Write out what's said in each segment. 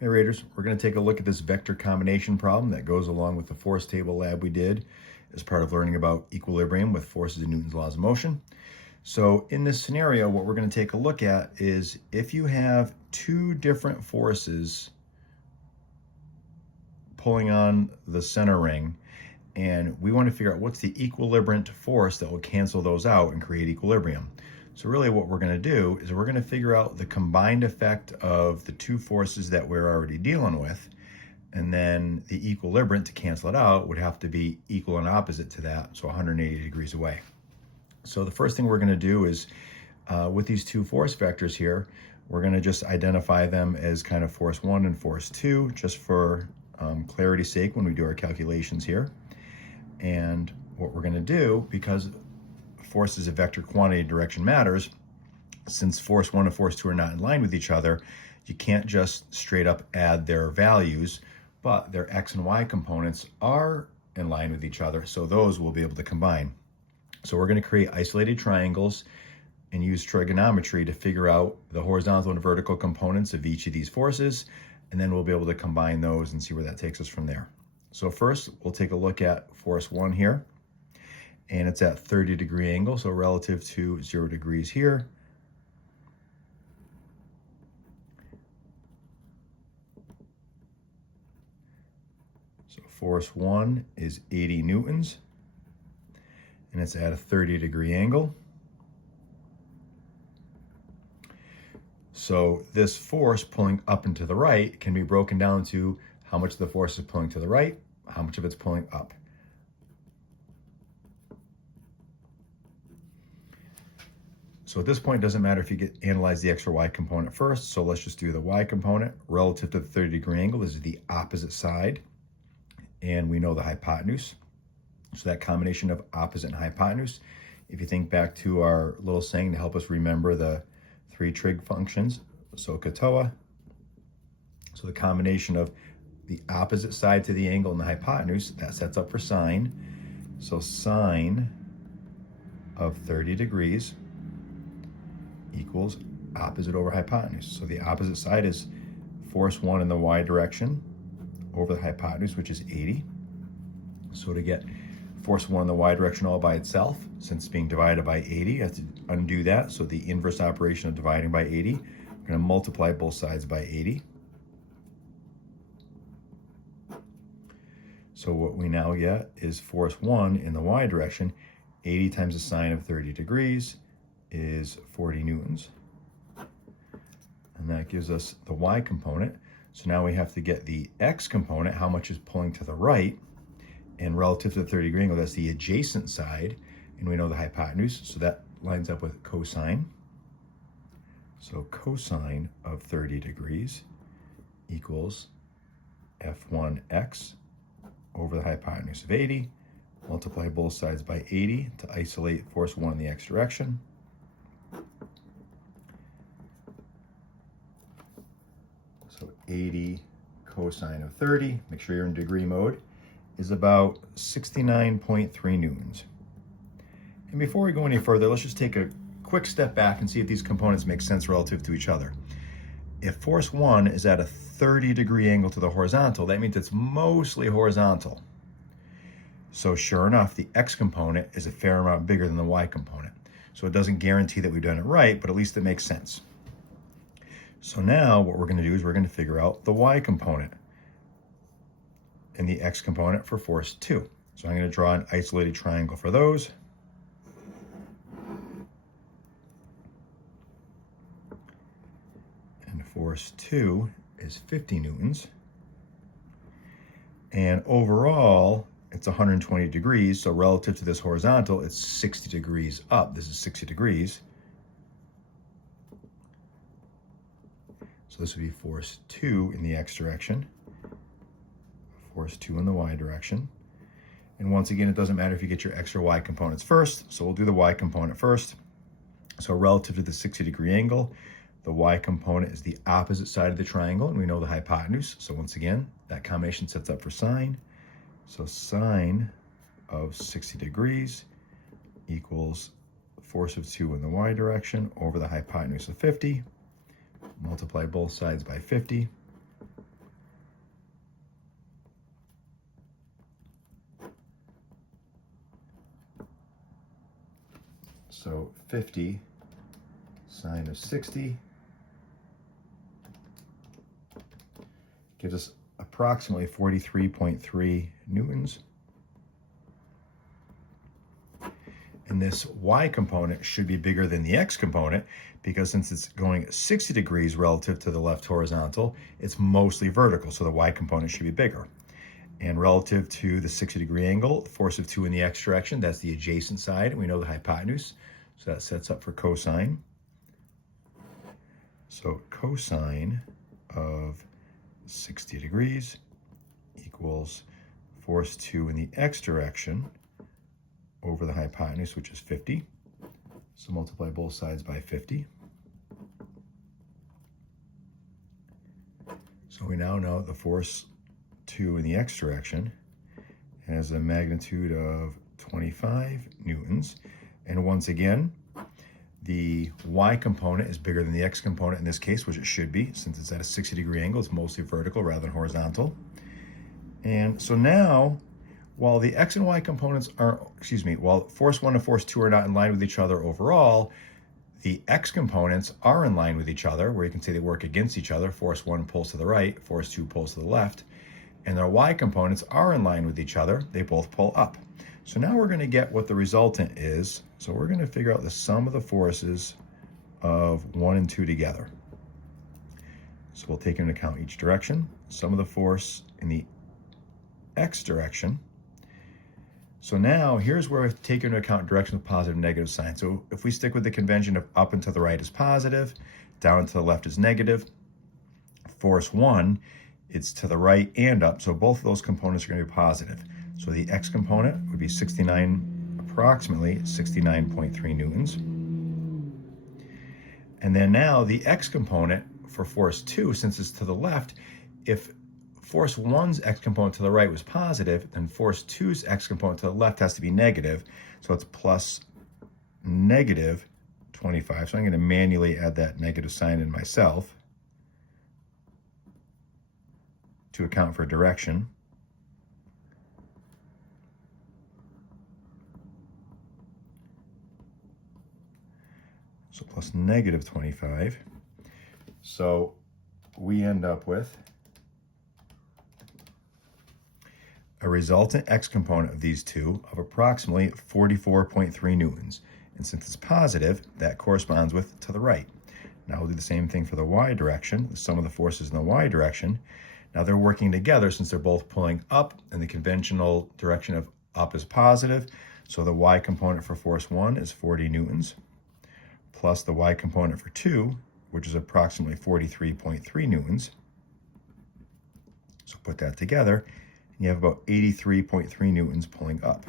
Hey Raiders, we're going to take a look at this vector combination problem that goes along with the force table lab we did as part of learning about equilibrium with forces and Newton's laws of motion. So in this scenario, what we're going to take a look at is if you have two different forces pulling on the center ring, and we want to figure out what's the equilibrant force that will cancel those out and create equilibrium. So really what we're going to do is we're going to figure out the combined effect of the two forces that we're already dealing with, and then the equilibrant to cancel it out would have to be equal and opposite to that, so 180 degrees away. So the first thing we're going to do is with these two force vectors here, we're going to just identify them as kind of force 1 and force 2, just for clarity's sake when we do our calculations here. And what we're going to do, because force is a vector quantity, direction matters, since force 1 and force 2 are not in line with each other, you can't just straight up add their values, but their x and y components are in line with each other, so those will be able to combine. So we're going to create isolated triangles and use trigonometry to figure out the horizontal and vertical components of each of these forces, and then we'll be able to combine those and see where that takes us from there. So first, we'll take a look at force 1 here, and it's at 30-degree angle, so relative to 0 degrees here. So force 1 is 80 newtons, and it's at a 30-degree angle. So this force pulling up and to the right can be broken down to how much of the force is pulling to the right, how much of it's pulling up. So at this point, it doesn't matter if you analyze the x or y component first. So let's just do the y component relative to the 30-degree angle. This is the opposite side, and we know the hypotenuse. So that combination of opposite and hypotenuse, if you think back to our little saying to help us remember the three trig functions, SOHCAHTOA. So the combination of the opposite side to the angle and the hypotenuse, that sets up for sine. So sine of 30 degrees equals opposite over hypotenuse. So the opposite side is force 1 in the y direction over the hypotenuse, which is 80. So to get force 1 in the y direction all by itself, since it's being divided by 80, you have to undo that. So the inverse operation of dividing by 80, we're going to multiply both sides by 80. So what we now get is force 1 in the y direction, 80 times the sine of 30 degrees is 40 newtons. And that gives us the y component. So now we have to get the x component, how much is pulling to the right, and relative to the 30-degree angle, that's the adjacent side, and we know the hypotenuse, so that lines up with cosine. So cosine of 30 degrees equals f1x over the hypotenuse of 80, multiply both sides by 80 to isolate force 1 in the x direction. So 80 cosine of 30, make sure you're in degree mode, is about 69.3 newtons. And before we go any further, let's just take a quick step back and see if these components make sense relative to each other. If force 1 is at a 30-degree angle to the horizontal, that means it's mostly horizontal. So sure enough, the x component is a fair amount bigger than the y component. So it doesn't guarantee that we've done it right, but at least it makes sense. So now what we're going to do is we're going to figure out the y component and the x component for force 2. So I'm going to draw an isolated triangle for those. And force 2 is 50 newtons. And overall, it's 120 degrees. So relative to this horizontal, it's 60 degrees up. This is 60 degrees. So this would be force 2 in the x direction, force 2 in the y direction. And once again, it doesn't matter if you get your x or y components first, so we'll do the y component first. So relative to the 60-degree angle, the y component is the opposite side of the triangle, and we know the hypotenuse. So once again, that combination sets up for sine. So sine of 60 degrees equals force of 2 in the y direction over the hypotenuse of 50. Multiply both sides by 50. So 50 sine of 60 gives us approximately 43.3 newtons. And this y component should be bigger than the x component because since it's going 60 degrees relative to the left horizontal, it's mostly vertical, so the y component should be bigger. And relative to the 60-degree angle, force of 2 in the x direction, that's the adjacent side, and we know the hypotenuse, so that sets up for cosine. So cosine of 60 degrees equals force 2 in the x direction over the hypotenuse, which is 50. So multiply both sides by 50. So we now know the force 2 in the x direction has a magnitude of 25 newtons. And once again, the y component is bigger than the x component in this case, which it should be, since it's at a 60-degree angle. It's mostly vertical rather than horizontal. And so now, while the x and y components are, while force 1 and force 2 are not in line with each other overall, the x components are in line with each other, where you can say they work against each other. Force 1 pulls to the right, force 2 pulls to the left. And their y components are in line with each other. They both pull up. So now we're going to get what the resultant is. So we're going to figure out the sum of the forces of 1 and 2 together. So we'll take into account each direction. Sum of the force in the x direction. So now here's where we've taken into account direction with positive and negative sign. So if we stick with the convention of up and to the right is positive, down and to the left is negative, force 1, it's to the right and up. So both of those components are going to be positive. So the x component would be approximately 69.3 newtons. And then now the x component for force 2, since it's to the left, if force 1's x component to the right was positive, then force 2's x component to the left has to be negative. So it's plus negative 25. So I'm going to manually add that negative sign in myself to account for direction. So plus negative 25. So we end up with a resultant x component of these two of approximately 44.3 newtons. And since it's positive, that corresponds with to the right. Now we'll do the same thing for the y direction, the sum of the forces in the y direction. Now they're working together since they're both pulling up, and the conventional direction of up is positive. So the y component for force 1 is 40 newtons, plus the y component for 2, which is approximately 43.3 newtons. So put that together, and you have about 83.3 newtons pulling up.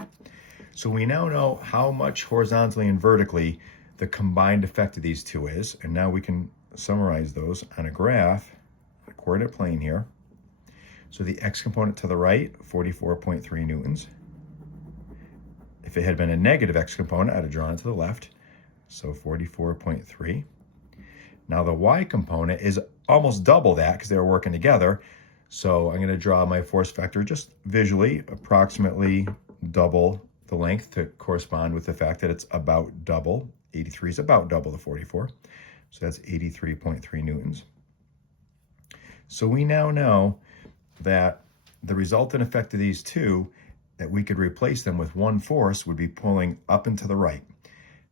So we now know how much horizontally and vertically the combined effect of these two is, and now we can summarize those on a graph, a coordinate plane here. So the x component to the right, 44.3 newtons. If it had been a negative x component, I'd have drawn it to the left, so 44.3. Now the y component is almost double that because they were working together. So I'm going to draw my force vector just visually, approximately double the length to correspond with the fact that it's about double. 83 is about double the 44. So that's 83.3 newtons. So we now know that the resultant effect of these two, that we could replace them with one force, would be pulling up and to the right.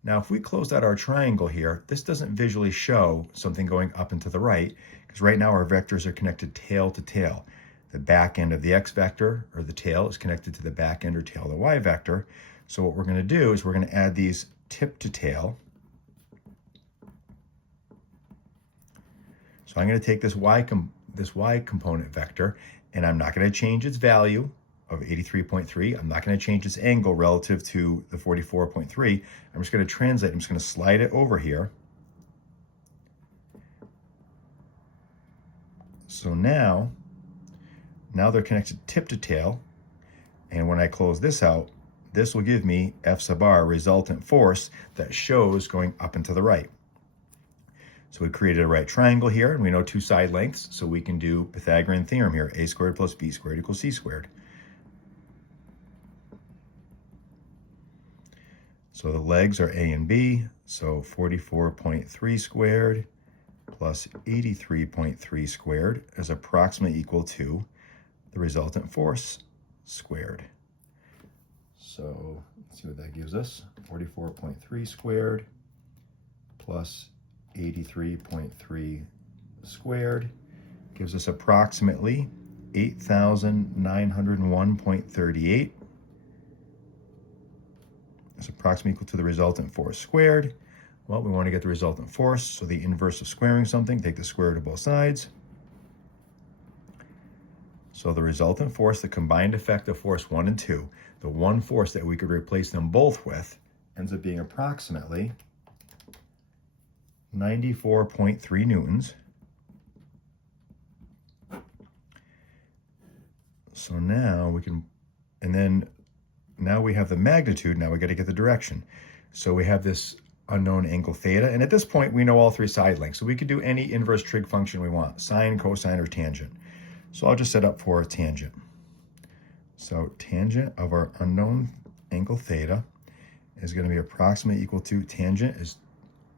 Now, if we close out our triangle here, this doesn't visually show something going up and to the right, because right now our vectors are connected tail to tail. The back end of the x vector, or the tail, is connected to the back end or tail of the y vector. So what we're going to do is we're going to add these tip to tail. So I'm going to take this y component vector, and I'm not going to change its value of 83.3. I'm not going to change its angle relative to the 44.3. I'm just going to translate. I'm just going to slide it over here. So now they're connected tip to tail. And when I close this out, this will give me F sub r, resultant force that shows going up and to the right. So we created a right triangle here, and we know two side lengths, so we can do Pythagorean theorem here. A squared plus b squared equals c squared. So the legs are A and B, so 44.3 squared plus 83.3 squared is approximately equal to the resultant force squared. So let's see what that gives us. 44.3 squared plus 83.3 squared gives us approximately 8,901.38. It's approximately equal to the resultant force squared. Well, we want to get the resultant force, so the inverse of squaring something, take the square root of both sides. So the resultant force, the combined effect of force 1 and 2, the one force that we could replace them both with, ends up being approximately 94.3 newtons. So now we can, and then now we have the magnitude, now we got to get the direction. So we have this unknown angle theta, and at this point we know all three side lengths, so we could do any inverse trig function we want, sine, cosine, or tangent. So I'll just set up for a tangent. So tangent of our unknown angle theta is going to be approximately equal to, tangent is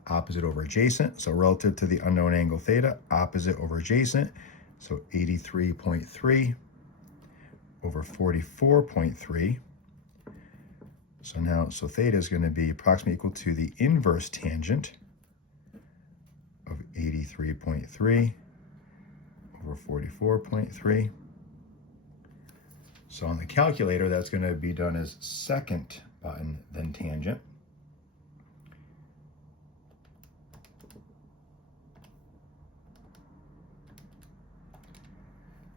opposite over adjacent, so relative to the unknown angle theta, opposite over adjacent, so 83.3 over 44.3. So theta is going to be approximately equal to the inverse tangent of 83.3 over 44.3. So on the calculator, that's going to be done as second button, then tangent.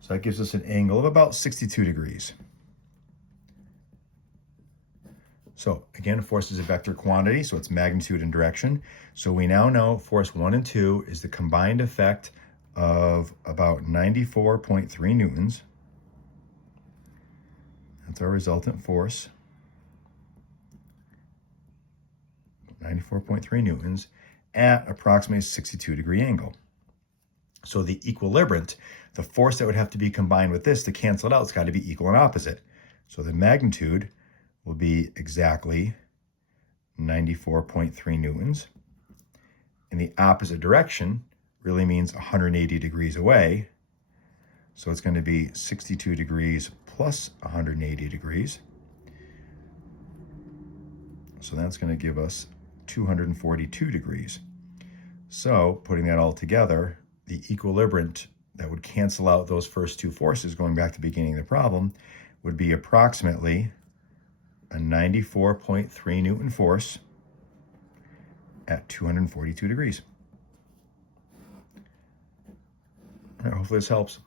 So that gives us an angle of about 62 degrees. So again, force is a vector quantity, so it's magnitude and direction. So we now know force 1 and 2 is the combined effect of about 94.3 newtons. That's our resultant force. 94.3 newtons at approximately a 62-degree angle. So the equilibrant, the force that would have to be combined with this to cancel it out, it's got to be equal and opposite. So the magnitude will be exactly 94.3 newtons. In the opposite direction really means 180 degrees away. So it's going to be 62 degrees plus 180 degrees. So that's going to give us 242 degrees. So putting that all together, the equilibrant that would cancel out those first two forces, going back to the beginning of the problem, would be approximately a 94.3 Newton force at 242 degrees. All right, hopefully this helps.